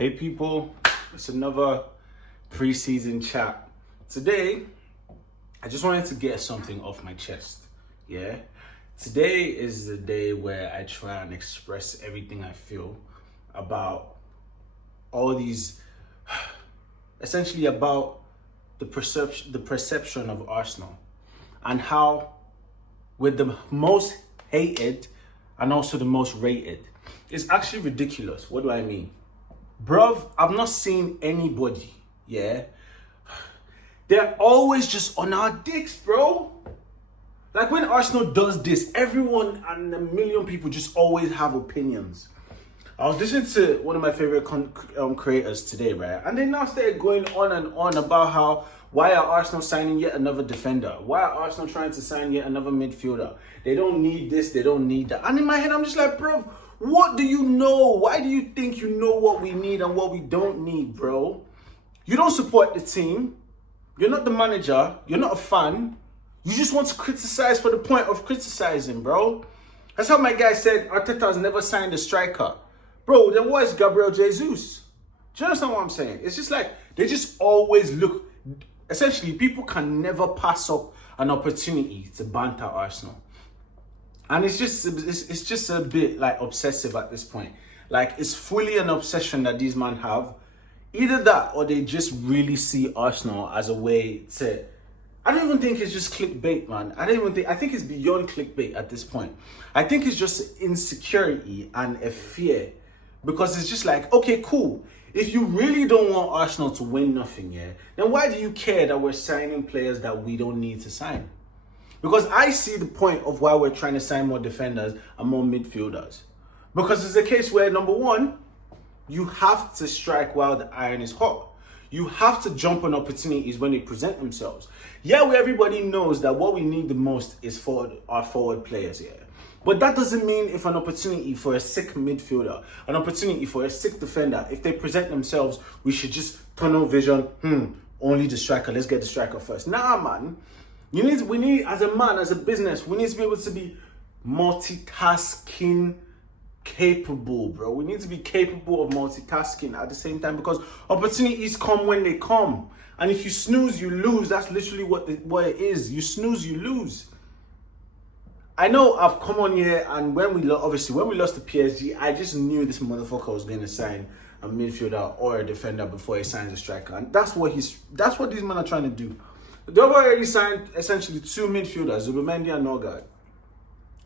Hey people, it's another preseason chat. Today, I just wanted to get something off my chest. Yeah? Today is the day where I try and express everything I feel about all these, essentially about the perception of Arsenal and how we're the most hated and also the most rated. It's actually ridiculous. What do I mean? Bruv, I've not seen anybody, yeah? They're always just on our dicks, bro. Like when Arsenal does this, everyone and a million people just always have opinions. I was listening to one of my favorite creators today, right? And they now started going on and on about how, why are Arsenal signing yet another defender? Why are Arsenal trying to sign yet another midfielder? They don't need this, they don't need that. And in my head, I'm just like, bro, what do you know? Why do you think you know what we need and what we don't need, bro? You don't support the team. You're not the manager. You're not a fan. You just want to criticize for the point of criticizing, bro. That's how my guy said Arteta has never signed a striker. Bro, there was Gabriel Jesus. Do you understand what I'm saying? It's just like, they just always look... Essentially, people can never pass up an opportunity to banter Arsenal. And it's just a bit like obsessive at this point. Like it's fully an obsession that these men have. Either that or they just really see Arsenal as a way to... I don't even think it's just clickbait, man. I think it's beyond clickbait at this point. I think it's just insecurity and a fear. Because it's just like, okay, cool. If you really don't want Arsenal to win nothing, yeah, then why do you care that we're signing players that we don't need to sign? Because I see the point of why we're trying to sign more defenders and more midfielders. Because it's a case where, number one, you have to strike while the iron is hot. You have to jump on opportunities when they present themselves. Yeah, everybody knows that what we need the most is our forward players, yeah. But that doesn't mean if an opportunity for a sick midfielder, an opportunity for a sick defender, if they present themselves, we should just tunnel vision, only the striker, let's get the striker first. Nah, man. We need, as a man, as a business, we need to be able to be multitasking capable, bro. We need to be capable of multitasking at the same time because opportunities come when they come. And if you snooze, you lose. That's literally what it is. You snooze, you lose. I know I've come on here and when we lost to PSG, I just knew this motherfucker was going to sign a midfielder or a defender before he signs a striker. And that's what these men are trying to do. They've already signed essentially two midfielders, Zubimendi and Norgard.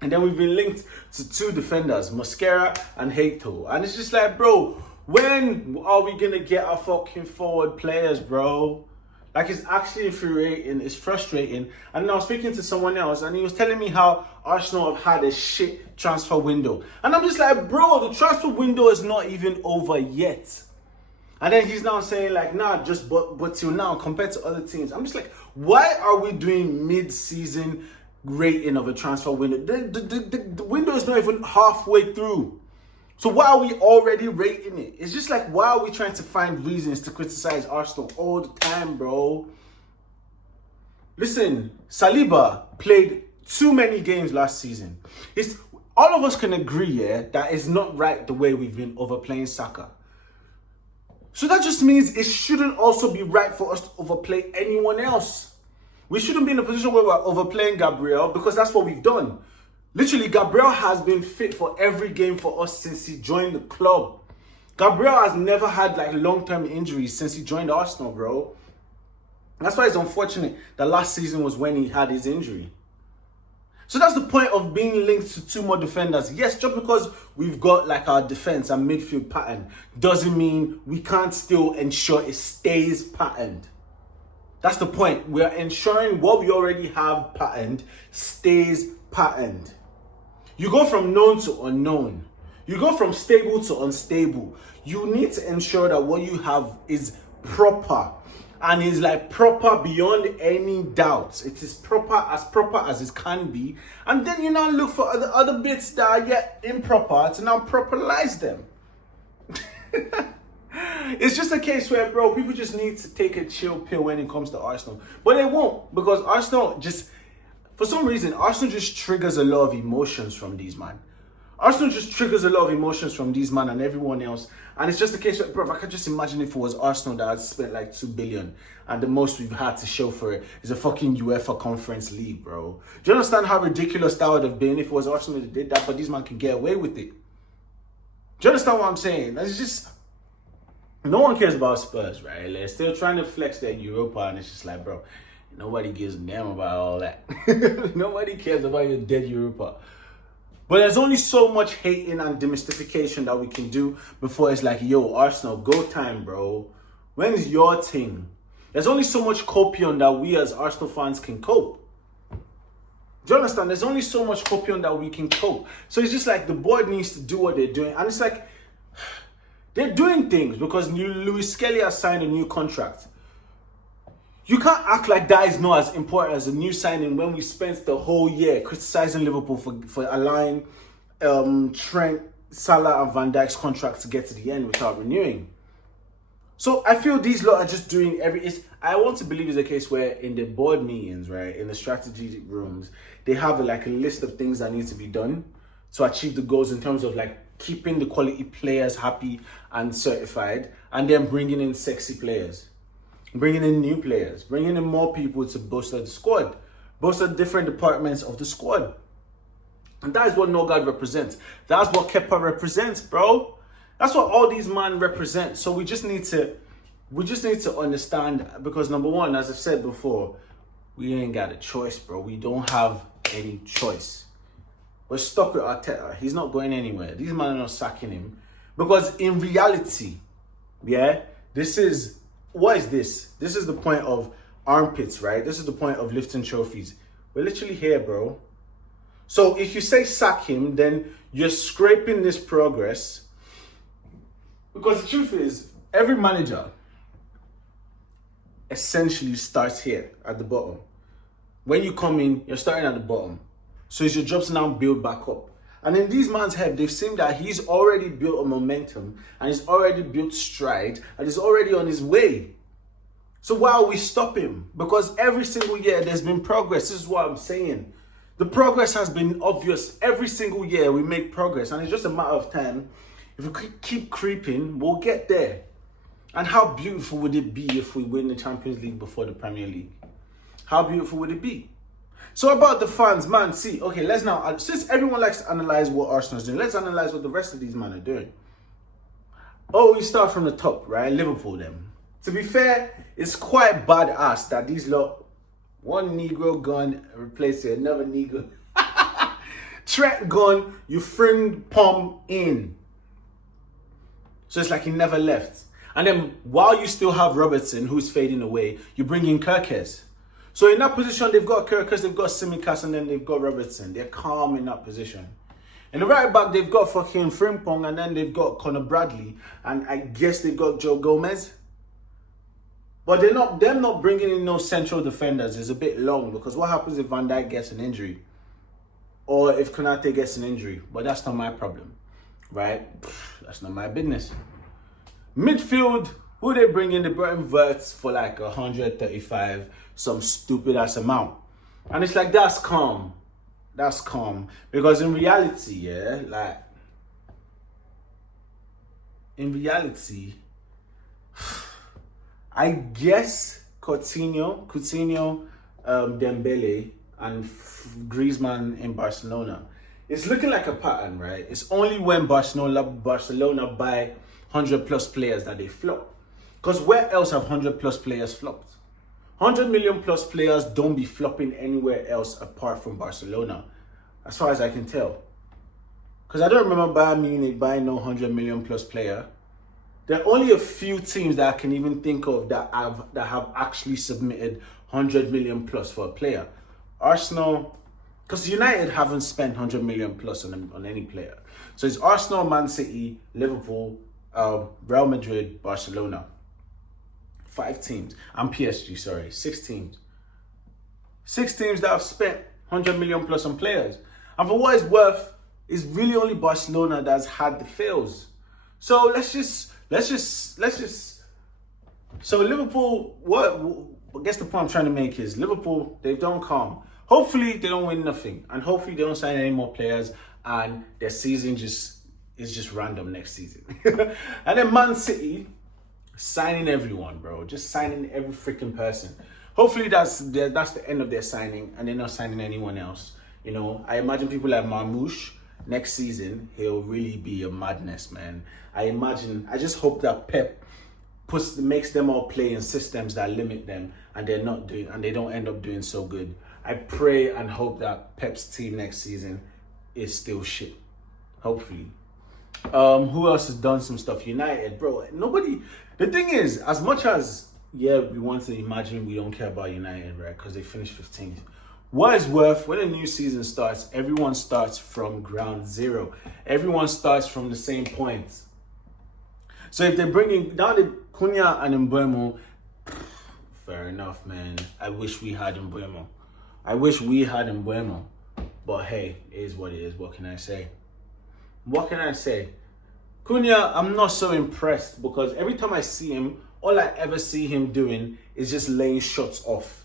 And then we've been linked to two defenders, Mosquera and Heito. And it's just like, bro, when are we going to get our fucking forward players, bro? Like, it's actually infuriating, it's frustrating. And then I was speaking to someone else and he was telling me how Arsenal have had a shit transfer window. And I'm just like, bro, the transfer window is not even over yet. And then he's now saying like, nah, just but till now compared to other teams. I'm just like, why are we doing mid-season rating of a transfer window? The window is not even halfway through. So why are we already rating it? It's just like, why are we trying to find reasons to criticize Arsenal all the time, bro? Listen, Saliba played too many games last season. All of us can agree, yeah, that it's not right the way we've been overplaying Saka. So that just means it shouldn't also be right for us to overplay anyone else. We shouldn't be in a position where we're overplaying Gabriel because that's what we've done. Literally, Gabriel has been fit for every game for us since he joined the club. Gabriel has never had like long-term injuries since he joined Arsenal, bro. That's why it's unfortunate that last season was when he had his injury. So that's the point of being linked to two more defenders. Yes, just because we've got like our defense and midfield pattern doesn't mean we can't still ensure it stays patterned. That's the point. We're ensuring what we already have patterned stays patterned. You go from known to unknown. You go from stable to unstable. You need to ensure that what you have is proper. And is like proper beyond any doubt. It is proper as it can be. And then you now look for other bits that are yet improper to now properize them. It's just a case where, bro, people just need to take a chill pill when it comes to Arsenal. But they won't, because Arsenal just, for some reason, Arsenal just triggers a lot of emotions from these, man. Arsenal just triggers a lot of emotions from these man and everyone else. And it's just a case of, bro, I can just imagine if it was Arsenal that had spent like 2 billion and the most we've had to show for it is a fucking UEFA Conference League, bro. Do you understand how ridiculous that would have been if it was Arsenal that did that, but these man can get away with it? Do you understand what I'm saying? It's just, no one cares about Spurs, right? They're still trying to flex their Europa, and it's just like, bro, nobody gives a damn about all that. Nobody cares about your dead Europa. But there's only so much hating and demystification that we can do before it's like, yo, Arsenal, go time, bro. When is your thing? There's only so much copium that we as Arsenal fans can cope. Do you understand? There's only so much copium that we can cope. So it's just like the board needs to do what they're doing. And it's like, they're doing things because Luis Skelly has signed a new contract. You can't act like that is not as important as a new signing when we spent the whole year criticizing Liverpool for allowing Trent, Salah and Van Dijk's contract to get to the end without renewing. So I feel these lot are just doing I want to believe it's a case where in the board meetings, right, in the strategy rooms, they have like a list of things that need to be done to achieve the goals in terms of like keeping the quality players happy and certified, and then bringing in sexy players. Bringing in new players, bringing in more people to bolster the squad, bolster different departments of the squad. And that is what Norgard represents. That's what Kepa represents, bro. That's what all these men represent. So we just need to understand, because number one, as I've said before, we ain't got a choice, bro. We don't have any choice. We're stuck with Arteta. He's not going anywhere. These men are not sacking him. Because in reality, yeah, what is this? This is the point of armpits, right? This is the point of lifting trophies. We're literally here, bro. So if you say sack him, then you're scraping this progress. Because the truth is, every manager essentially starts here at the bottom. When you come in, you're starting at the bottom. So it's your job to now build back up. And in these man's head, they've seen that he's already built a momentum and he's already built stride and he's already on his way. So why are we stopping? Because every single year there's been progress. This is what I'm saying. The progress has been obvious. Every single year we make progress, and it's just a matter of time. If we keep creeping, we'll get there. And how beautiful would it be if we win the Champions League before the Premier League? How beautiful would it be? So about the fans, man, see, okay, let's now, since everyone likes to analyze what Arsenal's doing, let's analyze what the rest of these men are doing. Oh, we start from the top, right? Liverpool, then. To be fair, it's quite badass that these lot, one Negro gone, replaced with another Negro. Trent gone, you Frimpong in. So it's like he never left. And then while you still have Robertson, who's fading away, you bring in Kirkes. So in that position, they've got Kirkes, they've got Tsimikas, and then they've got Robertson. They're calm in that position. In the right back, they've got fucking Frimpong, and then they've got Conor Bradley, and I guess they've got Joe Gomez. But them not bringing in no central defenders is a bit long, because what happens if Van Dijk gets an injury? Or if Konate gets an injury? But that's not my problem, right? That's not my business. Midfield, who they bring in? They brought in Wirtz for like 135, some stupid ass amount. And it's like, that's calm. That's calm. Because in reality, yeah, like, in reality, I guess Coutinho, Dembele, and Griezmann in Barcelona. It's looking like a pattern, right? It's only when Barcelona buy 100 plus players that they flop. Because where else have 100 plus players flopped? 100 million plus players don't be flopping anywhere else apart from Barcelona, as far as I can tell. Because I don't remember Bayern Munich buying no 100 million plus player. There are only a few teams that I can even think of that have actually submitted 100 million plus for a player. Arsenal, because United haven't spent 100 million plus on any player. So it's Arsenal, Man City, Liverpool, Real Madrid, Barcelona. 5 teams. And PSG, sorry. 6 teams. 6 teams that have spent 100 million plus on players. And for what it's worth, it's really only Barcelona that's had the fails. So let's just. So Liverpool, I guess the point I'm trying to make is Liverpool, they've done calm. Hopefully they don't win nothing, and hopefully they don't sign any more players, and their season is just random next season. And then Man City signing everyone, bro, just signing every freaking person. Hopefully that's the end of their signing, and they're not signing anyone else. You know, I imagine people like Marmoush next season, he'll really be a madness, man. I just hope that Pep makes them all play in systems that limit them, and they don't end up doing so good. I pray and hope that Pep's team next season is still shit. Hopefully. Who else has done some stuff? United, bro. Nobody. The thing is, as much as we want to imagine we don't care about United, right? Because they finished 15th. What is worth, when a new season starts, everyone starts from ground zero. Everyone starts from the same point. So if they're bringing down the Cunha and Mbeumo, fair enough, man. I wish we had Mbeumo. But hey, it is what it is. What can I say? Cunha, I'm not so impressed, because every time I see him, all I ever see him doing is just laying shots off.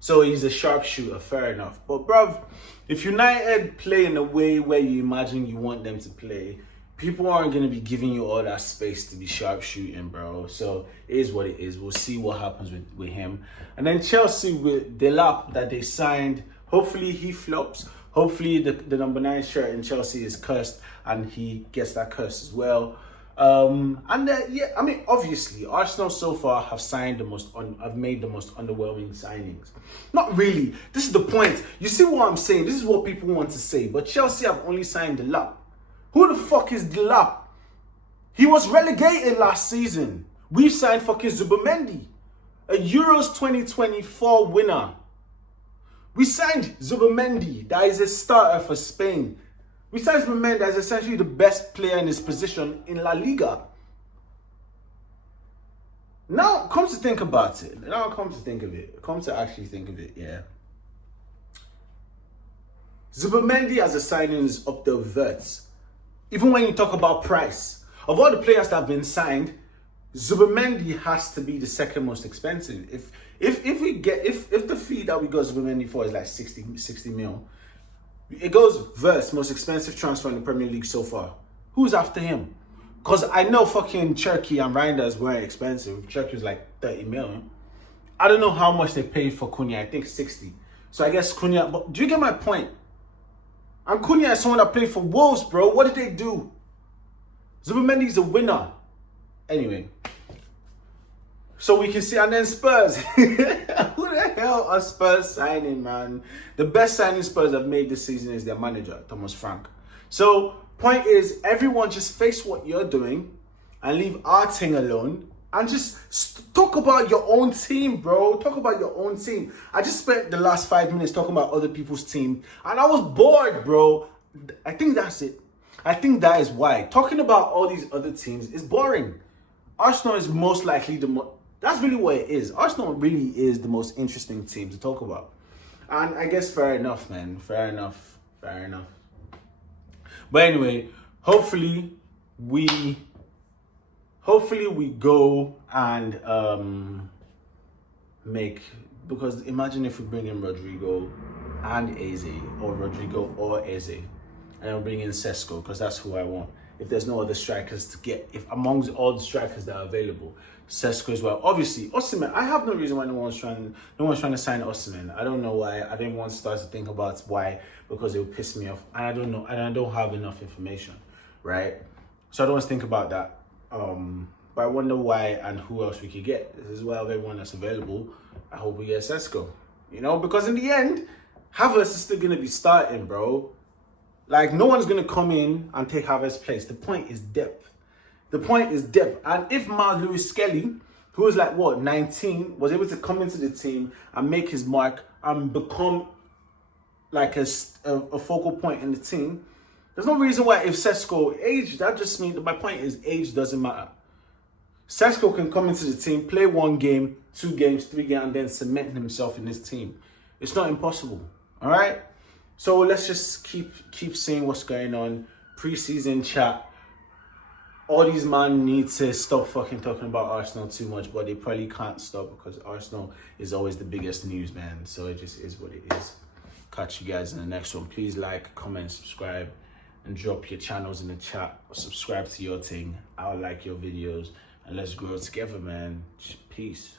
So he's a sharpshooter, fair enough. But bruv, if United play in a way where you imagine you want them to play, people aren't going to be giving you all that space to be sharpshooting, bro. So it is what it is. We'll see what happens with him. And then Chelsea with Delap that they signed, hopefully he flops. Hopefully the number 9 shirt in Chelsea is cursed and he gets that curse as well. Obviously, Arsenal so far have made the most underwhelming signings. Not really. This is the point. You see what I'm saying? This is what people want to say. But Chelsea have only signed Delap. Who the fuck is Delap? He was relegated last season. We've signed fucking Zubimendi, a Euros 2024 winner. We signed Zubimendi, that is a starter for Spain. We signed Zubimendi, that is essentially the best player in his position in La Liga. Now, come to actually think of it, yeah. Zubimendi as a signing is up the verts. Even when you talk about price, of all the players that have been signed, Zubimendi has to be the second most expensive. If the fee that we got Zubimendi for is like 60 mil, it goes verse most expensive transfer in the Premier League so far. Who's after him? Because I know fucking Cherki and Reinders weren't expensive. Cherki was like 30 mil. I don't know how much they paid for Cunha. I think 60. So I guess Cunha, but do you get my point? And Cunha is someone that played for Wolves, bro. What did they do? Zubimendi's a winner. Anyway. So we can see, and then Spurs. Who the hell are Spurs signing, man? The best signing Spurs have made this season is their manager, Thomas Frank. So, point is, everyone just face what you're doing and leave our thing alone and just talk about your own team, bro. Talk about your own team. I just spent the last 5 minutes talking about other people's team and I was bored, bro. I think that's it. I think that is why. Talking about all these other teams is boring. Arsenal is most likely that's really what it is. Arsenal really is the most interesting team to talk about. And I guess fair enough, man. Fair enough. But anyway, hopefully we go and because imagine if we bring in Rodrigo and Eze, or Rodrigo or Eze, and I'll bring in Sesko, because that's who I want. If there's no other strikers to get, if amongst all the strikers that are available, Sesko as well. Obviously, Osimhen, I have no reason why no one's trying to sign Osimhen. I don't know why. I didn't want to start to think about why, because it would piss me off. And I don't know, and I don't have enough information, right? So I don't want to think about that. But I wonder why and who else we could get. This is why of everyone that's available, I hope we get Sesko. You know, because in the end, Havertz is still going to be starting, bro. Like, no one's going to come in and take Havertz's place. The point is depth. And if Lewis Skelly, who was like, 19, was able to come into the team and make his mark and become like a focal point in the team, there's no reason why if Sesko age, that just means, my point is age doesn't matter. Sesko can come into the team, play 1 game, 2 games, 3 games, and then cement himself in this team. It's not impossible, all right? So let's just keep seeing what's going on. Pre-season chat. All these men need to stop fucking talking about Arsenal too much, but they probably can't stop because Arsenal is always the biggest news, man. So it just is what it is. Catch you guys in the next one. Please like, comment, subscribe, and and drop your channels in the chat or subscribe to your thing. I'll like your videos and let's grow together, man. Peace.